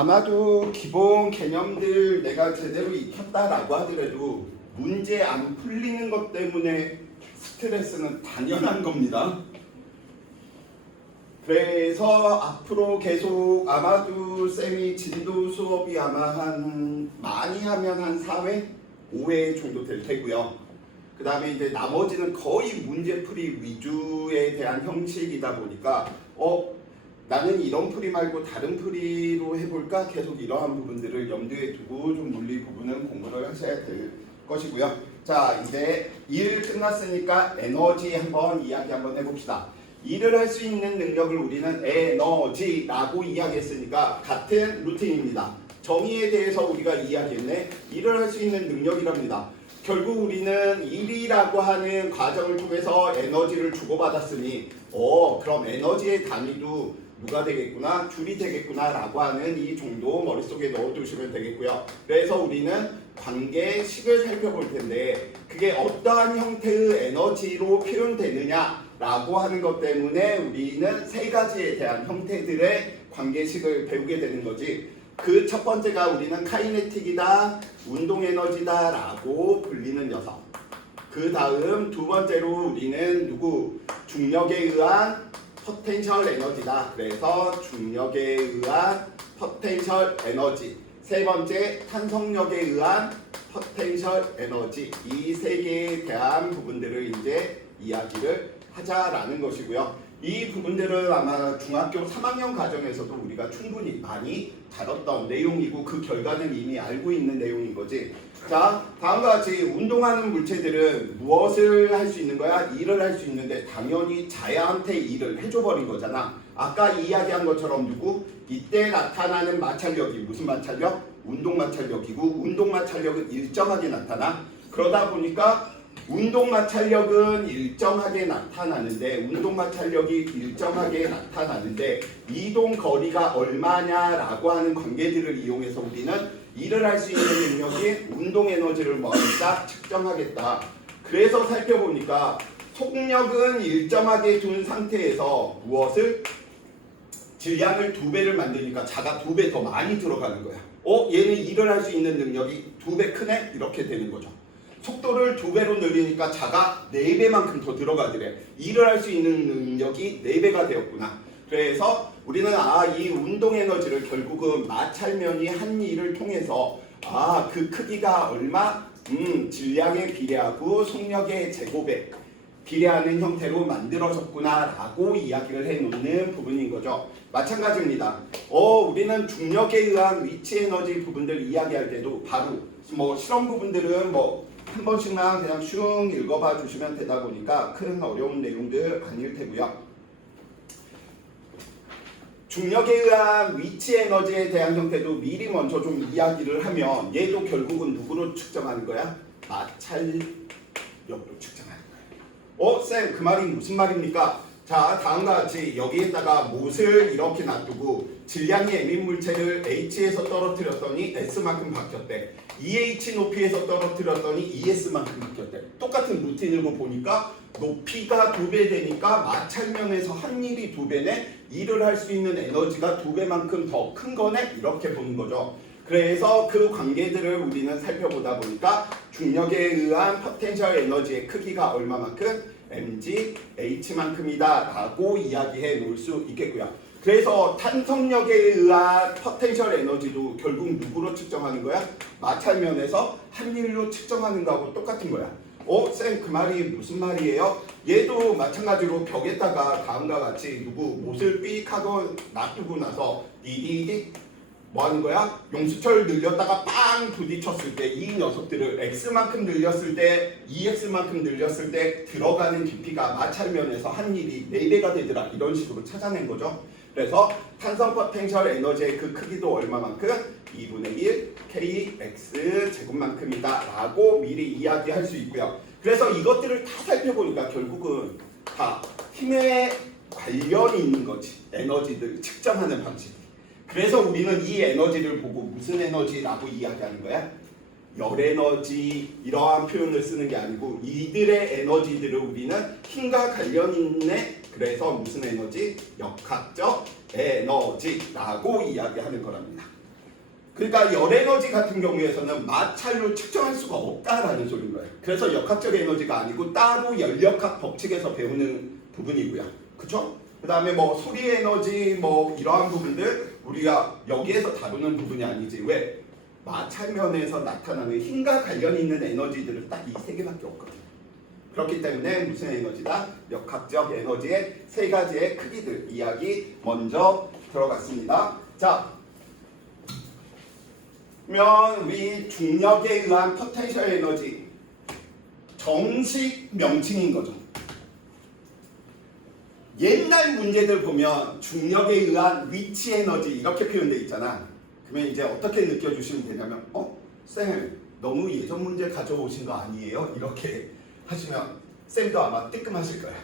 아마도 기본 개념들 내가 제대로 익혔다라고 하더라도 문제 안 풀리는 것 때문에 스트레스는 당연한 겁니다. 그래서 앞으로 계속 아마도 쌤이 진도 수업이 아마 많이 하면 한 4회? 5회 정도 될 테고요. 그 다음에 이제 나머지는 거의 문제풀이 위주에 대한 형식이다 보니까 나는 이런 풀이 말고 다른 풀이로 해볼까? 계속 이러한 부분들을 염두에 두고 좀 물리 부분은 공부를 하셔야 될 것이고요. 자, 이제 일 끝났으니까 에너지 한번 이야기 한번 해봅시다. 일을 할 수 있는 능력을 우리는 에너지라고 이야기했으니까 같은 루틴입니다. 정의에 대해서 우리가 이야기했네. 일을 할 수 있는 능력이랍니다. 결국 우리는 일이라고 하는 과정을 통해서 에너지를 주고받았으니 그럼 에너지의 단위도 누가 되겠구나? 줄이 되겠구나 라고 하는 이 정도 머릿속에 넣어두시면 되겠고요. 그래서 우리는 관계식을 살펴볼 텐데 그게 어떠한 형태의 에너지로 표현되느냐 라고 하는 것 때문에 우리는 세 가지에 대한 형태들의 관계식을 배우게 되는 거지. 그 첫 번째가 우리는 카이네틱이다, 운동 에너지다 라고 불리는 녀석. 그 다음 두 번째로 우리는 중력에 의한 포텐셜 에너지다. 그래서 중력에 의한 포텐셜 에너지. 세 번째 탄성력에 의한 포텐셜 에너지. 이 세 개에 대한 부분들을 이제 이야기를 하자라는 것이고요. 이 부분들은 아마 중학교 3학년 과정에서도 우리가 충분히 많이 다뤘던 내용이고 그 결과는 이미 알고 있는 내용인 거지. 자, 다음과 같이 운동하는 물체들은 무엇을 할 수 있는 거야? 일을 할 수 있는데 당연히 자야한테 일을 해줘버린 거잖아. 아까 이야기한 것처럼 이때 나타나는 마찰력이 무슨 마찰력? 운동 마찰력이고 운동 마찰력은 일정하게 나타나. 그러다 보니까 운동 마찰력은 일정하게 나타나는데 이동 거리가 얼마냐라고 하는 관계들을 이용해서 우리는 일을 할 수 있는 능력이 운동 에너지를 딱 측정하겠다. 그래서 살펴보니까 속력은 일정하게 둔 상태에서 무엇을? 질량을 2배를 만드니까 자가 2배 더 많이 들어가는 거야. 얘는 일을 할 수 있는 능력이 2배 크네? 이렇게 되는 거죠. 속도를 2배로 늘리니까 자가 4배만큼 더 들어가더래. 일을 할 수 있는 능력이 4배가 되었구나. 그래서 우리는 이 운동 에너지를 결국은 마찰면이 한 일을 통해서 그 크기가 얼마? 질량에 비례하고 속력의 제곱에 비례하는 형태로 만들어졌구나 라고 이야기를 해놓는 부분인 거죠. 마찬가지입니다. 우리는 중력에 의한 위치 에너지 부분들 이야기할 때도 바로 실험 부분들은 한 번씩만 그냥 슝 읽어봐 주시면 되다 보니까 큰 어려운 내용들 아닐 테고요. 중력에 의한 위치 에너지에 대한 형태도 미리 먼저 좀 이야기를 하면 얘도 결국은 누구로 측정하는 거야? 마찰력으로 측정하는 거야. 쌤, 그 말이 무슨 말입니까? 자, 다음과 같이 여기에다가 못을 이렇게 놔두고 질량이 M인 물체를 H에서 떨어뜨렸더니 S만큼 바뀌었대. EH 높이에서 떨어뜨렸더니 ES만큼 바뀌었대. 똑같은 루틴으로 보니까 높이가 2배 되니까 마찰면에서 한 일이 2배네. 일을 할 수 있는 에너지가 2배만큼 더 큰 거네. 이렇게 보는 거죠. 그래서 그 관계들을 우리는 살펴보다 보니까 중력에 의한 포텐셜 에너지의 크기가 얼마만큼? mg h만큼이다 라고 이야기해 놓을 수 있겠고요. 그래서 탄성력에 의한 포텐셜 에너지도 결국 누구로 측정하는 거야? 마찰면에서 한 일로 측정하는 거하고 똑같은 거야. 쌤, 그 말이 무슨 말이에요? 얘도 마찬가지로 벽에다가 다음과 같이 못을 삑 하고 놔두고 나서 디디디 뭐 하는 거야? 용수철 늘렸다가 빵 부딪혔을 때 이 녀석들을 x만큼 늘렸을 때 ex만큼 늘렸을 때 들어가는 깊이가 마찰면에서 한 일이 4배가 되더라. 이런 식으로 찾아낸 거죠. 그래서 탄성 포텐셜 에너지의 그 크기도 얼마만큼? 2분의 1 kx 제곱만큼이다 라고 미리 이야기할 수 있고요. 그래서 이것들을 다 살펴보니까 결국은 다 힘에 관련이 있는 거지. 에너지들 측정하는 방식. 그래서 우리는 이 에너지를 보고 무슨 에너지라고 이야기하는 거야? 열에너지 이러한 표현을 쓰는 게 아니고 이들의 에너지들을 우리는 힘과 관련이 있네. 그래서 무슨 에너지? 역학적 에너지라고 이야기하는 거랍니다. 그러니까 열에너지 같은 경우에서는 마찰로 측정할 수가 없다라는 소리인 거예요. 그래서 역학적 에너지가 아니고 따로 열역학 법칙에서 배우는 부분이고요. 그쵸? 그 다음에 뭐 소리 에너지 뭐 이러한 부분들 우리가 여기에서 다루는 부분이 아니지. 왜? 마찰면에서 나타나는 힘과 관련 있는 에너지들은 딱 이 세 개밖에 없거든요. 그렇기 때문에 무슨 에너지다? 역학적 에너지의 세 가지의 크기들 이야기 먼저 들어갔습니다. 자, 그러면 우리 중력에 의한 포텐셜 에너지 정식 명칭인 거죠. 옛날 문제들 보면 중력에 의한 위치 에너지 이렇게 표현되어 있잖아. 그러면 이제 어떻게 느껴주시면 되냐면 쌤 너무 예전 문제 가져오신 거 아니에요? 이렇게 하시면 쌤도 아마 뜨끔하실 거야.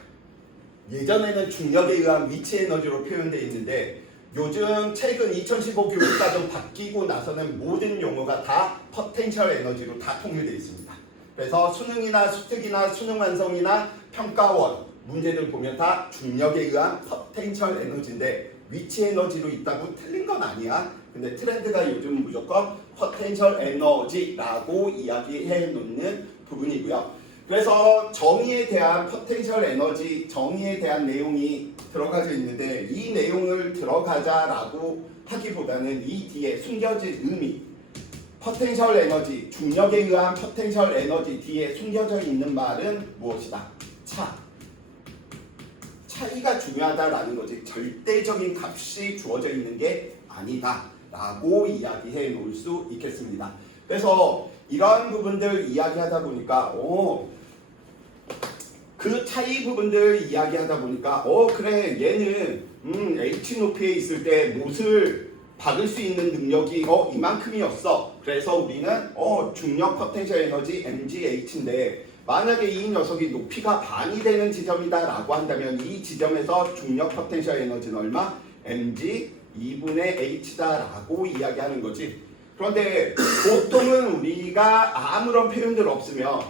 예전에는 중력에 의한 위치 에너지로 표현되어 있는데 요즘 최근 2015 교육과정 바뀌고 나서는 모든 용어가 다 포텐셜 에너지로 다 통일되어 있습니다. 그래서 수능이나 수특이나 수능 완성이나 평가원 문제들 보면 다 중력에 의한 포텐셜 에너지인데 위치 에너지로 있다고 틀린 건 아니야. 근데 트렌드가 요즘 무조건 포텐셜 에너지라고 이야기해 놓는 부분이고요. 그래서 정의에 대한 포텐셜 에너지 정의에 대한 내용이 들어가져 있는데 이 내용을 들어가자라고 하기보다는 이 뒤에 숨겨진 의미 포텐셜 에너지 중력에 의한 포텐셜 에너지 뒤에 숨겨져 있는 말은 무엇이다? 차이가 중요하다라는 거지 절대적인 값이 주어져 있는 게 아니다 라고 이야기해 놓을 수 있겠습니다. 그래서 이러한 부분들 이야기하다 보니까 그 차이 부분들 이야기하다 보니까 그래 얘는 H 높이에 있을 때 못을 박을 수 있는 능력이 이만큼이었어. 그래서 우리는 중력 포텐셜 에너지 mgH인데 만약에 이 녀석이 높이가 반이 되는 지점이다 라고 한다면 이 지점에서 중력 포텐셜 에너지는 얼마? mg 2분의 h다 라고 이야기하는 거지. 그런데 보통은 우리가 아무런 표현들 없으면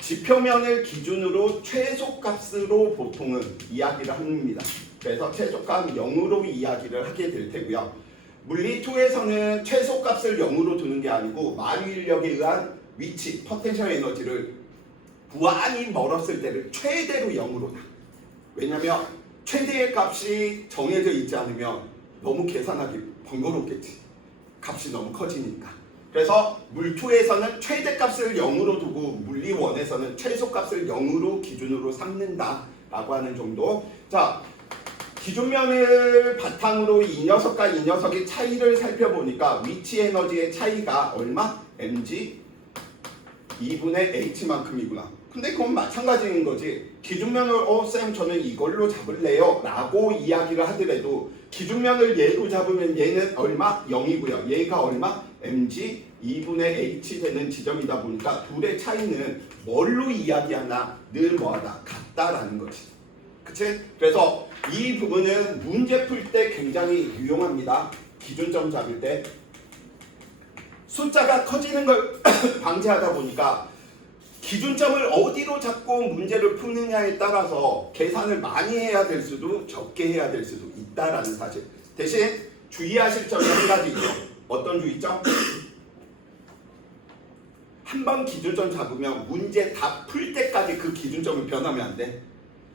지표면을 기준으로 최소값으로 보통은 이야기를 합니다. 그래서 최소값 0으로 이야기를 하게 될 테고요. 물리2에서는 최소값을 0으로 두는 게 아니고 만유인력에 의한 위치, 포텐셜 에너지를 부안이 멀었을 때를 최대로 0으로 놔. 왜냐면 최대의 값이 정해져 있지 않으면 너무 계산하기 번거롭겠지. 값이 너무 커지니까. 그래서 물2에서는 최대값을 0으로 두고 물리1에서는 최소값을 0으로 기준으로 삼는다 라고 하는 정도. 자, 기준면을 바탕으로 이 녀석과 이 녀석의 차이를 살펴보니까 위치 에너지의 차이가 얼마? mg 2분의 h만큼이구나. 근데 그건 마찬가지인 거지. 기준면을 쌤 저는 이걸로 잡을래요 라고 이야기를 하더라도 기준면을 얘로 잡으면 얘는 얼마? 0이고요. 얘가 얼마? mg 2분의 h 되는 지점이다 보니까 둘의 차이는 뭘로 이야기하나 늘 뭐하다? 같다라는 거지. 그치? 그래서 이 부분은 문제 풀 때 굉장히 유용합니다. 기준점 잡을 때 숫자가 커지는 걸 방지하다 보니까 기준점을 어디로 잡고 문제를 푸느냐에 따라서 계산을 많이 해야 될 수도 적게 해야 될 수도 있다라는 사실. 대신 주의하실 점이 한 가지 있죠. 어떤 주의점? 한 번 기준점 잡으면 문제 다 풀 때까지 그 기준점을 변하면 안 돼.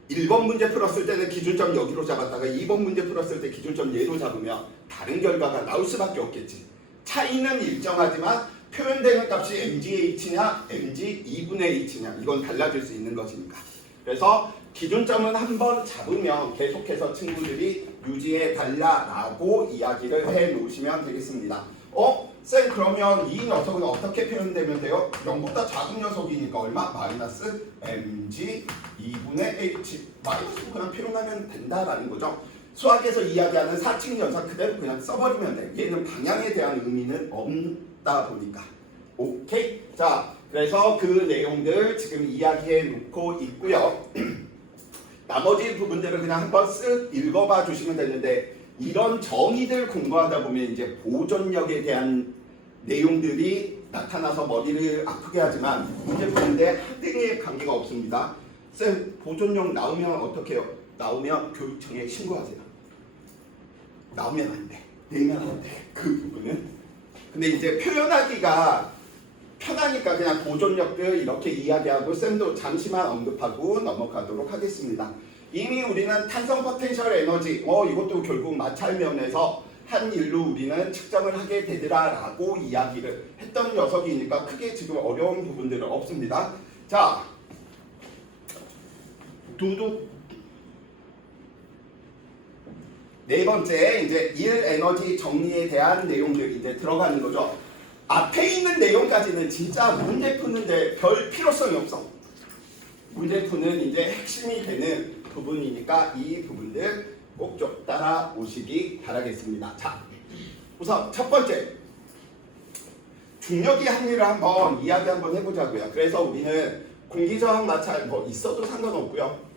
1번 문제 풀었을 때는 기준점 여기로 잡았다가 2번 문제 풀었을 때 기준점 얘로 잡으면 다른 결과가 나올 수밖에 없겠지. 차이는 일정하지만 표현되는 값이 mgh냐 mg 2분의 h냐 이건 달라질 수 있는 것이니까. 그래서 기준점은 한번 잡으면 계속해서 친구들이 유지해 달라라고 이야기를 해 놓으시면 되겠습니다. 쌤 그러면 이 녀석은 어떻게 표현되면 돼요? 0보다 작은 녀석이니까 얼마? 마이너스 mg 2분의 h 마이너스로 그냥 표현하면 된다라는 거죠. 수학에서 이야기하는 사칙 연산 그대로 그냥 써버리면 돼. 얘는 방향에 대한 의미는 없다 보니까. 오케이? 자, 그래서 그 내용들 지금 이야기해 놓고 있고요. 나머지 부분들을 그냥 한번 쓱 읽어봐 주시면 되는데 이런 정의들 공부하다 보면 이제 보존력에 대한 내용들이 나타나서 머리를 아프게 하지만 문제 푸는데 한 땡의 관계가 없습니다. 쌤 보존력 나오면 어떻게 해요? 나오면 교육청에 신고하세요. 나오면 안 돼. 내면 안 돼. 그 부분은 근데 이제 표현하기가 편하니까 그냥 보존력들 이렇게 이야기하고 쌤도 잠시만 언급하고 넘어가도록 하겠습니다. 이미 우리는 탄성 포텐셜 에너지 이것도 결국 마찰면에서 한 일로 우리는 측정을 하게 되더라라고 이야기를 했던 녀석이니까 크게 지금 어려운 부분들은 없습니다. 자, 두둑 네 번째 이제 일 에너지 정리에 대한 내용들이 이제 들어가는 거죠. 앞에 있는 내용까지는 진짜 문제 푸는데 별 필요성이 없어. 문제 푸는 이제 핵심이 되는 부분이니까 이 부분들 꼭 좀 따라오시기 바라겠습니다. 자, 우선 첫 번째 중력의 합리를 한번 이야기 한번 해보자고요. 그래서 우리는 공기저항 마찰 뭐 있어도 상관없고요.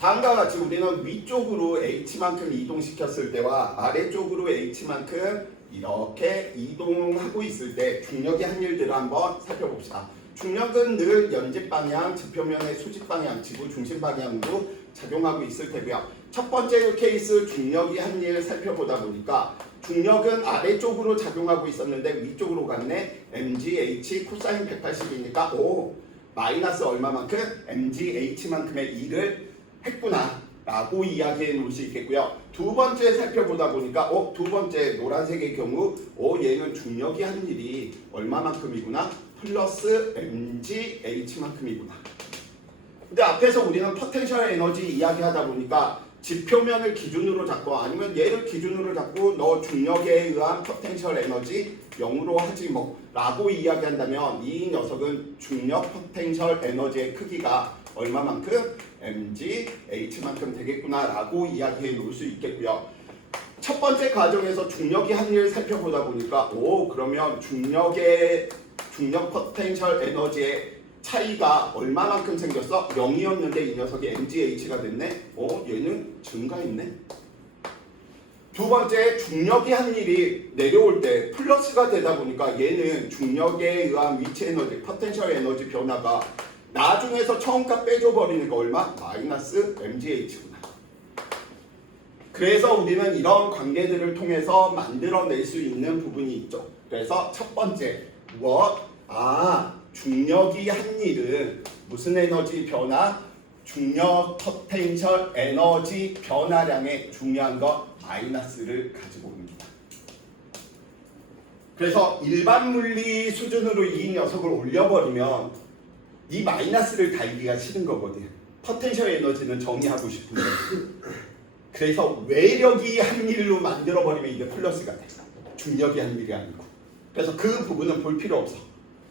다음과 같이 우리는 위쪽으로 H만큼 이동시켰을 때와 아래쪽으로 H만큼 이렇게 이동하고 있을 때 중력의 합률들을 한번 살펴봅시다. 중력은 늘 연집 방향, 지표면의 수직 방향, 지구 중심 방향으로 작용하고 있을 테고요. 첫 번째 케이스 중력의 합리를 살펴보다 보니까 중력은 아래쪽으로 작용하고 있었는데 위쪽으로 갔네. mgh 코사인 180이니까 마이너스 얼마만큼? mgh만큼의 일을 했구나 라고 이야기해 놓을 수 있겠고요. 두 번째 살펴보다 보니까 두 번째 노란색의 경우 얘는 중력이 한 일이 얼마만큼이구나? 플러스 mgh만큼이구나. 근데 앞에서 우리는 포텐셜 에너지 이야기하다 보니까 지표면을 기준으로 잡고 아니면 얘를 기준으로 잡고 너 중력에 의한 포텐셜 에너지 0으로 하지 뭐 라고 이야기한다면 이 녀석은 중력 포텐셜 에너지의 크기가 얼마만큼? mgh만큼 되겠구나 라고 이야기해 놓을 수 있겠고요. 첫 번째 과정에서 중력의 합리를 살펴보다 보니까 그러면 중력 포텐셜 에너지의 차이가 얼마만큼 생겼어? 0이었는데 이 녀석이 mgh가 됐네? 얘는 증가했네? 두 번째, 중력의 합률이 내려올 때 플러스가 되다 보니까 얘는 중력에 의한 위치 에너지, 포텐셜 에너지 변화가 나중에서 처음값 빼줘버리니까 얼마? 마이너스 mgh구나. 그래서 우리는 이런 관계들을 통해서 만들어낼 수 있는 부분이 있죠. 그래서 첫 번째, 중력이 한 일은 무슨 에너지 변화? 중력 포텐셜 에너지 변화량의 중요한 것 마이너스를 가지고 옵니다. 그래서 일반 물리 수준으로 이 녀석을 올려버리면 이 마이너스를 달기가 싫은 거거든. 포텐셜 에너지는 정의하고 싶은데. 그래서 외력이 한 일로 만들어버리면 이게 플러스가 돼. 중력이 한 일이 아니고. 그래서 그 부분은 볼 필요 없어.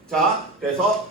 자, 그래서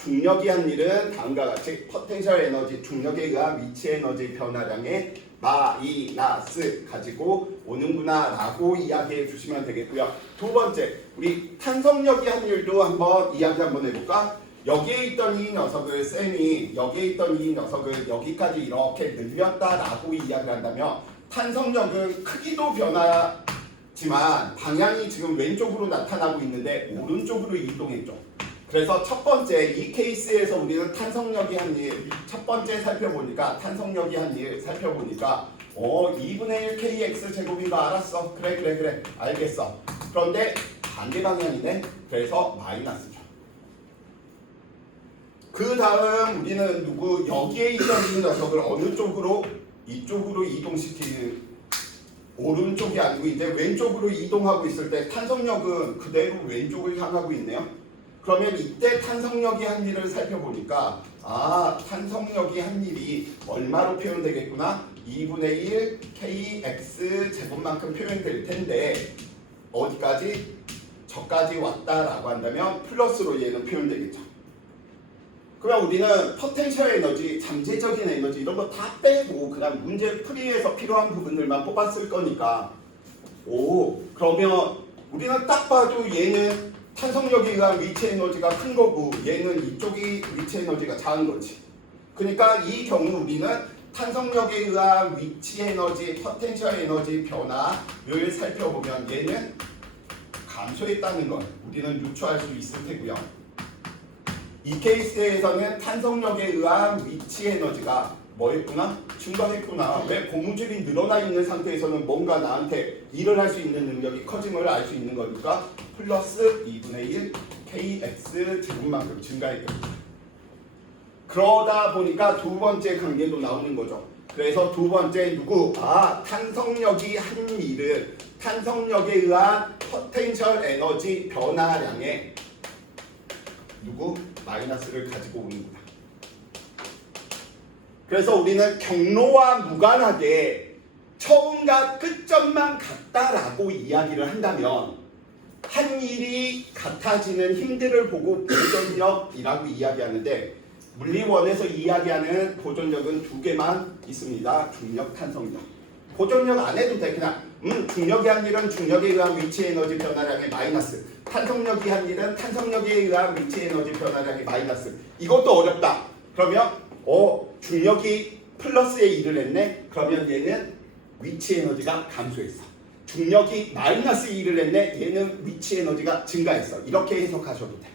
중력이 한 일은 다음과 같이 포텐셜 에너지, 중력에 의한 위치 에너지 변화량의 마이너스 가지고 오는구나 라고 이야기해 주시면 되겠고요. 두 번째, 우리 탄성력의 합률도 한번 이야기 한번 해볼까? 여기에 있던 이 녀석을 쌤이 여기에 있던 이 녀석을 여기까지 이렇게 늘렸다라고 이야기를 한다면 탄성력은 크기도 변하지만 방향이 지금 왼쪽으로 나타나고 있는데 오른쪽으로 이동했죠. 그래서 첫 번째 이 케이스에서 우리는 탄성력이 한 일 첫 번째 살펴보니까 탄성력이 한 일 살펴보니까 2분의 1 kx 제곱인가 알았어. 그래 알겠어. 그런데 반대 방향이네. 그래서 마이너스죠. 그 다음 우리는 여기에 있던 이 녀석을 어느 쪽으로? 이쪽으로 이동시키는 오른쪽이 아니고 이제 왼쪽으로 이동하고 있을 때 탄성력은 그대로 왼쪽을 향하고 있네요. 그러면 이때 탄성력이 한 일을 살펴보니까 탄성력이 한 일이 얼마로 표현되겠구나? 2분의 1 kx 제곱만큼 표현될 텐데 어디까지? 저까지 왔다라고 한다면 플러스로 얘는 표현되겠죠. 그럼 우리는 포텐셜 에너지, 잠재적인 에너지 이런 거 다 빼고 그냥 문제 풀이에서 필요한 부분들만 뽑았을 거니까 그러면 우리는 딱 봐도 얘는 탄성력에 의한 위치 에너지가 큰 거고 얘는 이쪽이 위치 에너지가 작은 거지. 그러니까 이 경우 우리는 탄성력에 의한 위치 에너지, 포텐셜 에너지 변화를 살펴보면 얘는 감소했다는 걸 우리는 유추할 수 있을 테고요. 이 케이스에서는 탄성력에 의한 위치 에너지가 뭐했구나? 증가했구나. 왜 고무줄이 늘어나 있는 상태에서는 뭔가 나한테 일을 할 수 있는 능력이 커짐을 알 수 있는 거니까 플러스 2분의 1 kx 제곱만큼 증가했거든요. 그러다 보니까 두 번째 관계도 나오는 거죠. 그래서 두 번째 누구? 탄성력이 한 일은 탄성력에 의한 포텐셜 에너지 변화량에 누구? 마이너스를 가지고 오는구나. 그래서 우리는 경로와 무관하게 처음과 끝점만 같다라고 이야기를 한다면 한 일이 같아지는 힘들을 보고 보존력이라고 이야기하는데 물리원에서 이야기하는 보존력은 두 개만 있습니다. 중력, 탄성력. 보존력 안 해도 돼. 그냥 중력이 한 일은 중력에 의한 위치 에너지 변화량의 마이너스, 탄성력이 한 일은 탄성력에 의한 위치 에너지 변화량의 마이너스. 이것도 어렵다. 그러면 중력이 플러스에 일을 했네. 그러면 얘는 위치 에너지가 감소했어. 중력이 마이너스 1을 했네. 얘는 위치 에너지가 증가했어. 이렇게 해석하셔도 돼.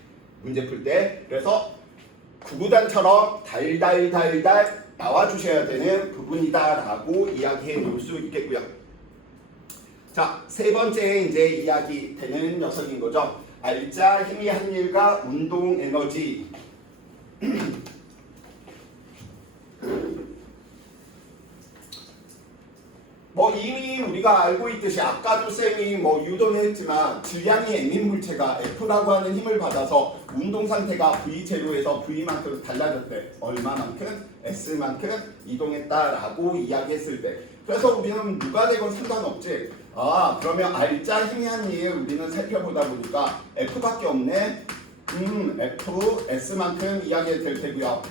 문제 풀 때. 그래서 구구단처럼 달달달달 나와주셔야 되는 부분이다라고 이야기해 놓을 수 있겠고요. 자, 세 번째 이제 이야기 되는 녀석인 거죠. 알짜 힘이 한 일과 운동 에너지. 이미 우리가 알고 있듯이 아까도 쌤이 유도는 했지만 질량이 M인 물체가 F라고 하는 힘을 받아서 운동 상태가 V0에서 V만큼 달라졌대. 얼마만큼? S만큼 이동했다라고 이야기했을 때. 그래서 우리는 누가 되건 상관없지. 그러면 알짜 힘이 한 일 우리는 살펴보다 보니까 F밖에 없네. F, S만큼 이야기 될 테고요.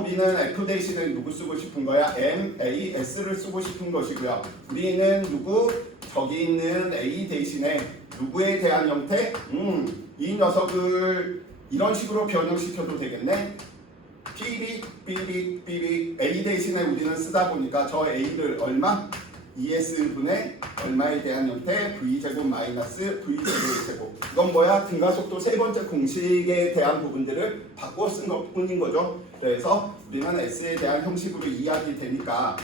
우리는 F 대신에 누구 쓰고 싶은 거야? M, A, S를 쓰고 싶은 것이고요. 우리는 누구? 저기 있는 A 대신에 누구에 대한 형태? 이 녀석을 이런 식으로 변형시켜도 되겠네. 삐빅 A 대신에 우리는 쓰다 보니까 저 A를 얼마? ES분의 얼마에 대한 형태 V제곱 마이너스 V제곱의 제곱. 이건 뭐야? 등가속도 세 번째 공식에 대한 부분들을 바꿔 쓴 것 뿐인 거죠. 그래서 우리는 S에 대한 형식으로 이야기 되니까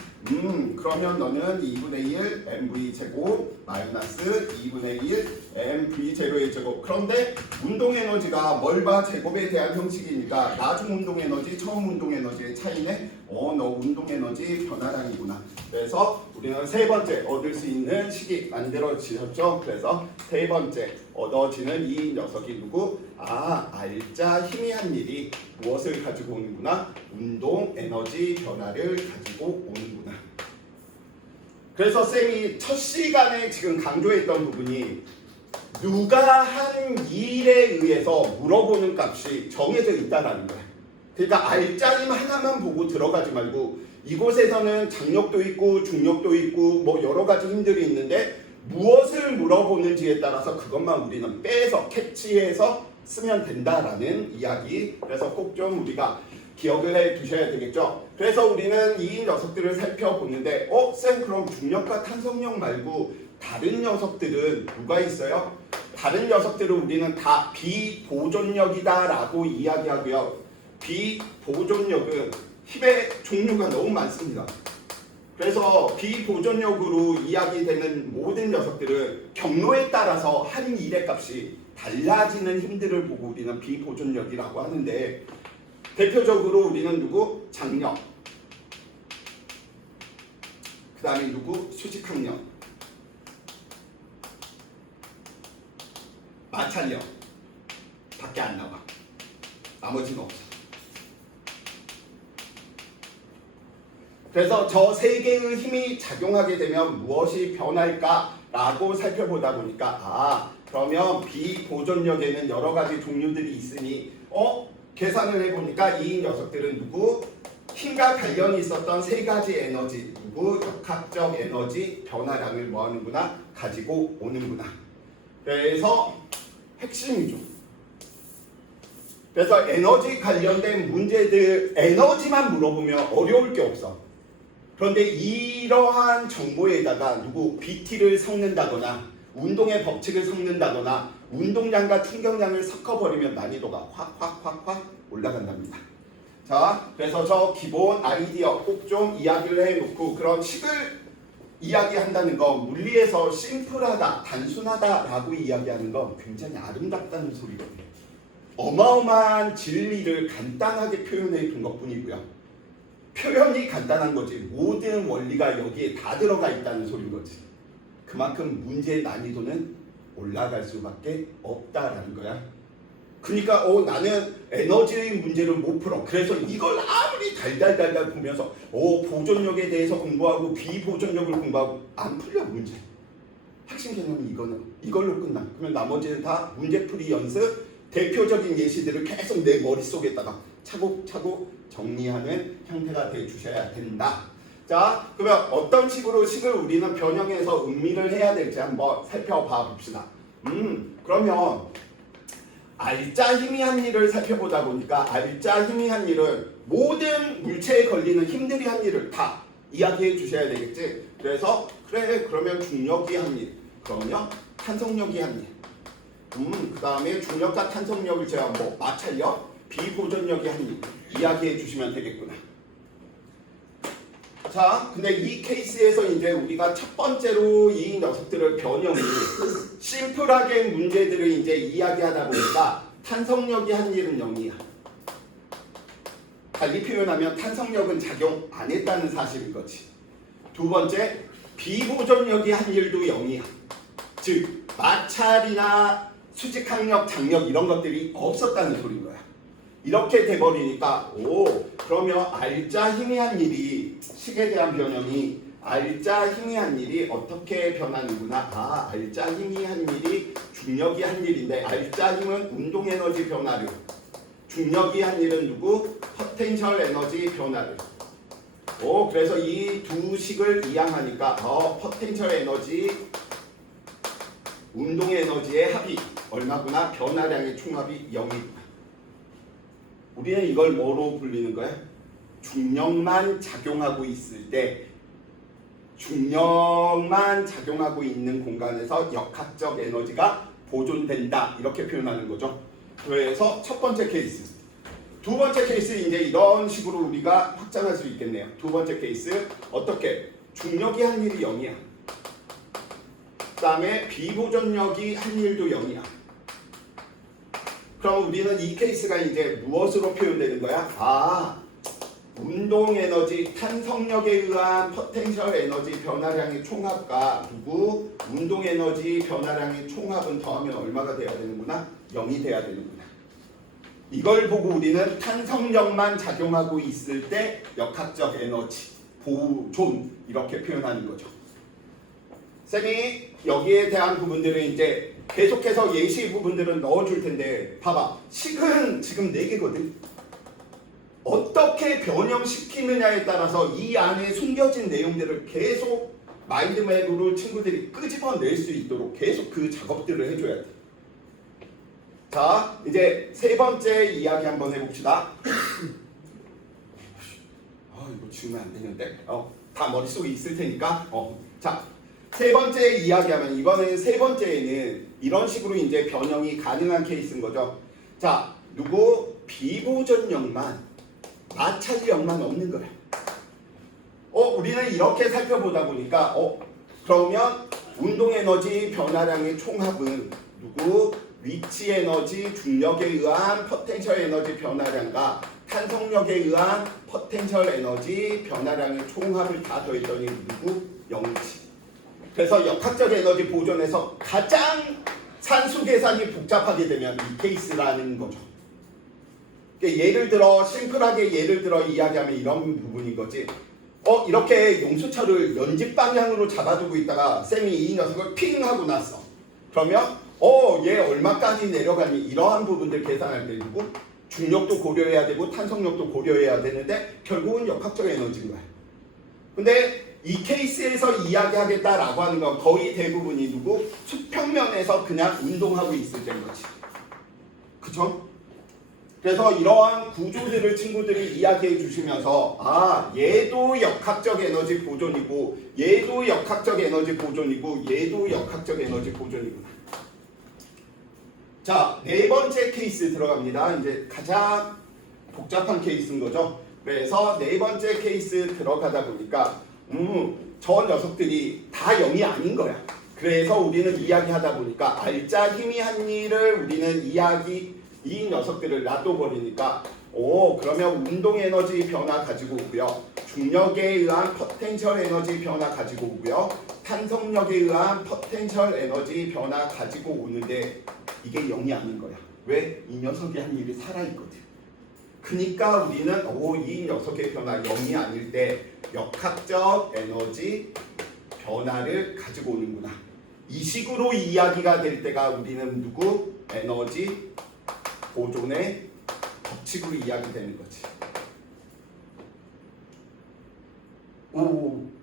그러면 너는 2분의 1 mv제곱 마이너스 2분의 1 mv0의 제곱. 그런데 운동에너지가 뭘 봐? 제곱에 대한 형식이니까 나중 운동에너지 처음 운동에너지의 차이네. 너 운동에너지 변화량이구나. 그래서 우리는 세 번째 얻을 수 있는 식이 만들어지셨죠. 그래서 세 번째 얻어지는 이 녀석이 누구? 알짜 힘이 한 일이 무엇을 가지고 오는구나? 운동 에너지 변화를 가지고 오는구나. 그래서 쌤이 첫 시간에 지금 강조했던 부분이 누가 한 일에 의해서 물어보는 값이 정해져 있다라는 거야. 그러니까 알짜 힘 하나만 보고 들어가지 말고 이곳에서는 장력도 있고 중력도 있고 여러 가지 힘들이 있는데 무엇을 물어보는지에 따라서 그것만 우리는 빼서 캐치해서 쓰면 된다라는 이야기. 그래서 꼭 좀 우리가 기억을 해 두셔야 되겠죠. 그래서 우리는 이 녀석들을 살펴보는데 쌤 그럼 중력과 탄성력 말고 다른 녀석들은 누가 있어요? 다른 녀석들은 우리는 다 비보존력이다 라고 이야기하고요. 비보존력은 힘의 종류가 너무 많습니다. 그래서 비보존력으로 이야기되는 모든 녀석들은 경로에 따라서 한 일의 값이 달라지는 힘들을 보고 우리는 비보존력이라고 하는데 대표적으로 우리는 누구? 장력. 그 다음에 누구? 수직항력. 마찰력. 밖에 안 나와. 나머지는 없어. 그래서 저 세 개의 힘이 작용하게 되면 무엇이 변할까라고 살펴보다 보니까 그러면 비보존력에는 여러 가지 종류들이 있으니 계산을 해보니까 이 녀석들은 누구? 힘과 관련이 있었던 세 가지 에너지, 누구? 역학적 에너지 변화량을 뭐하는구나? 가지고 오는구나. 그래서 핵심이죠. 그래서 에너지 관련된 문제들, 에너지만 물어보면 어려울 게 없어. 그런데 이러한 정보에다가 누구 BT를 섞는다거나 운동의 법칙을 섞는다거나 운동량과 충격량을 섞어버리면 난이도가 확 올라간답니다. 자, 그래서 저 기본 아이디어 꼭 좀 이야기를 해놓고 그런 식을 이야기한다는 건 물리에서 심플하다, 단순하다라고 이야기하는 건 굉장히 아름답다는 소리거든요. 어마어마한 진리를 간단하게 표현해 둔 것뿐이고요. 표현이 간단한 거지 모든 원리가 여기에 다 들어가 있다는 소리인 거지. 그만큼 문제의 난이도는 올라갈 수밖에 없다라는 거야. 그러니까 나는 에너지의 문제를 못 풀어. 그래서 이걸 아무리 달달달달 보면서 보존력에 대해서 공부하고 비보존력을 공부하고 안 풀려 문제. 핵심 개념은 이걸로 끝나. 그러면 나머지는 다 문제풀이 연습, 대표적인 예시들을 계속 내 머릿속에다가 차곡차곡 정리하는 형태가 돼 주셔야 된다. 자, 그러면 어떤 식으로 식을 우리는 변형해서 음미를 해야 될지 한번 살펴봐 봅시다. 그러면 알짜 희미한 일을 살펴보다 보니까 알짜 희미한 일은 모든 물체에 걸리는 힘들이 한 일을 다 이야기해 주셔야 되겠지. 그래서 그러면 중력이 한 일, 그러면 탄성력이 한 일. 그 다음에 중력과 탄성력을 제가 마찰력, 비보존력이 한 일 이야기해 주시면 되겠구나. 자, 근데 이 케이스에서 이제 우리가 첫 번째로 이 녀석들을 변형을 심플하게 문제들을 이제 이야기하다 보니까 탄성력이 한 일은 0이야. 달리 표현하면 탄성력은 작용 안 했다는 사실인 거지. 두 번째, 비보존력이 한 일도 0이야. 즉, 마찰이나 수직항력, 장력 이런 것들이 없었다는 소리인 거야. 이렇게 돼버리니까 그러면 알짜 희미한 일이 식에 대한 변형이 알짜 희미한 일이 어떻게 변하는구나. 알짜 희미한 일이 중력이 한 일인데 알짜 힘은 운동 에너지 변화를, 중력이 한 일은 누구? 포텐셜 에너지 변화를. 그래서 이 두 식을 이항하니까 포텐셜 에너지, 운동 에너지의 합이 얼마구나? 변화량의 총합이 0이구나. 우리는 이걸 뭐로 불리는 거야? 중력만 작용하고 있을 때, 중력만 작용하고 있는 공간에서 역학적 에너지가 보존된다. 이렇게 표현하는 거죠. 그래서 첫 번째 케이스. 두 번째 케이스 이제 이런 식으로 우리가 확장할 수 있겠네요. 두 번째 케이스 어떻게? 중력이 한 일이 0이야. 그 다음에 비보존력이 한 일도 0이야. 그럼 우리는 이 케이스가 이제 무엇으로 표현되는 거야? 운동 에너지, 탄성력에 의한 포텐셜 에너지 변화량의 총합과 운동 에너지 변화량의 총합은 더하면 얼마가 돼야 되는구나? 0이 돼야 되는구나. 이걸 보고 우리는 탄성력만 작용하고 있을 때 역학적 에너지, 보존 이렇게 표현하는 거죠. 쌤이 여기에 대한 부분들은 이제 계속해서 예시 부분들은 넣어줄 텐데 봐봐. 식은 지금 4개거든. 어떻게 변형시키느냐에 따라서 이 안에 숨겨진 내용들을 계속 마인드맵으로 친구들이 끄집어낼 수 있도록 계속 그 작업들을 해줘야 돼. 자, 이제 세 번째 이야기 한번 해봅시다. 이거 지우면 안 되는데. 다 머릿속에 있을 테니까. 자, 세 번째 이야기하면 이번에 세 번째에는 이런 식으로 이제 변형이 가능한 케이스인 거죠. 자, 비보존력만, 마찰력만 없는 거야. 우리는 이렇게 살펴보다 보니까 그러면 운동 에너지 변화량의 총합은 위치 에너지, 중력에 의한 포텐셜 에너지 변화량과 탄성력에 의한 포텐셜 에너지 변화량의 총합을 다 더했더니 0이지. 그래서 역학적 에너지 보존에서 가장 산수 계산이 복잡하게 되면 이 케이스라는 거죠. 예를 들어 심플하게 이야기하면 이런 부분인 거지. 이렇게 용수철을 연집 방향으로 잡아두고 있다가 쌤이 이 녀석을 핑 하고 났어. 그러면 얘 얼마까지 내려가니 이러한 부분들 계산할 때 중력도 고려해야 되고 탄성력도 고려해야 되는데 결국은 역학적 에너지인 거야. 근데 이 케이스에서 이야기하겠다라고 하는 건 거의 대부분이 수평면에서 그냥 운동하고 있을 때인 거지. 그쵸? 그래서 이러한 구조들을 친구들이 이야기해 주시면서 얘도 역학적 에너지 보존이고 얘도 역학적 에너지 보존이고 얘도 역학적 에너지 보존이구나. 자, 네 번째 케이스 들어갑니다. 이제 가장 복잡한 케이스인 거죠. 그래서 네 번째 케이스 들어가다 보니까 저 녀석들이 다 0이 아닌 거야. 그래서 우리는 이야기하다 보니까 알짜 힘이 한 일을 우리는 이 녀석들을 놔둬버리니까 그러면 운동 에너지 변화 가지고 오고요. 중력에 의한 포텐셜 에너지 변화 가지고 오고요. 탄성력에 의한 포텐셜 에너지 변화 가지고 오는데 이게 0이 아닌 거야. 왜? 이 녀석이 한 일이 살아있거든. 그러니까 우리는 이 녀석의 변화 0이 아닐 때 역학적 에너지 변화를 가지고 오는구나. 이 식으로 이야기가 될 때가 우리는 에너지 보존의 법칙으로 이야기되는 거지.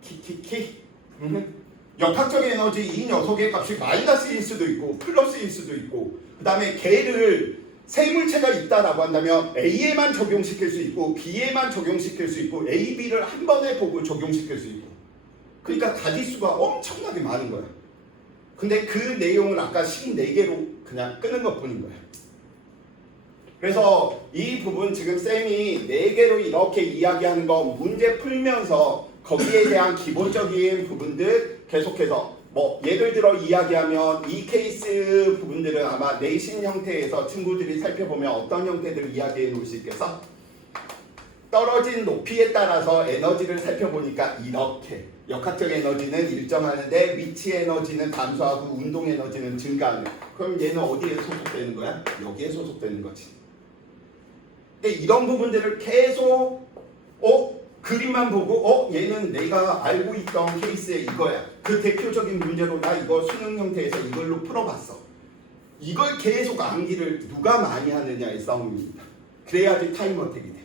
키키키. 역학적 에너지 이 녀석의 값이 마이너스일 수도 있고 플러스일 수도 있고, 그 다음에 걔를 생물체가 있다라고 한다면 A에만 적용시킬 수 있고 B에만 적용시킬 수 있고 A, B를 한 번에 보고 적용시킬 수 있고, 그러니까 가지수가 엄청나게 많은 거야. 근데 그 내용을 아까 식 4개로 그냥 끄는 것 뿐인 거야. 그래서 이 부분 지금 쌤이 4개로 이렇게 이야기하는 거 문제 풀면서 거기에 대한 기본적인 부분들 계속해서 예를 들어 이야기하면 이 케이스 부분들은 아마 내신 형태에서 친구들이 살펴보면 어떤 형태들을 이야기해 놓을 수 있겠어? 떨어진 높이에 따라서 에너지를 살펴보니까 이렇게 역학적 에너지는 일정하는데 위치 에너지는 감소하고 운동 에너지는 증가하는. 그럼 얘는 어디에 소속되는 거야? 여기에 소속되는 거지. 근데 이런 부분들을 계속 그림만 보고 얘는 내가 알고 있던 케이스에 이거야. 그 대표적인 문제로 나 이거 수능 형태에서 이걸로 풀어봤어. 이걸 계속 암기를 누가 많이 하느냐의 싸움입니다. 그래야지 타임 어택이 돼.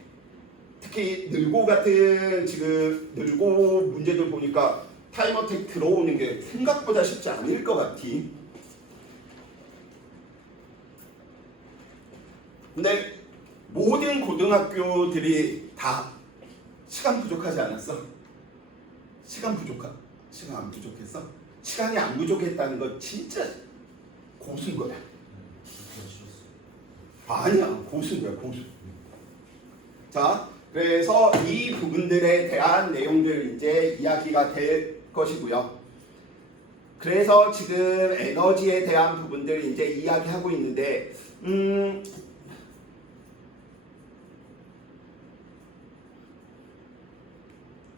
특히 늘고 같은 지금 늘고 문제들 보니까 타임 어택 들어오는 게 생각보다 쉽지 않을 것 같이. 근데 모든 고등학교들이 다 시간 부족하지 않았어? 시간 안 부족했어? 시간이 안 부족했다는 건 진짜 고수인 거야. 아니야, 고수인 거야, 고수. 자, 그래서 이 부분들에 대한 내용들 이제 이야기가 될 것이고요. 그래서 지금 에너지에 대한 부분들 이제 이야기하고 있는데,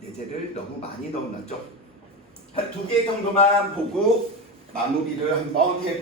예제를 너무 많이 넣어놨죠. 한 2개 정도만 보고 마무리를 한번 해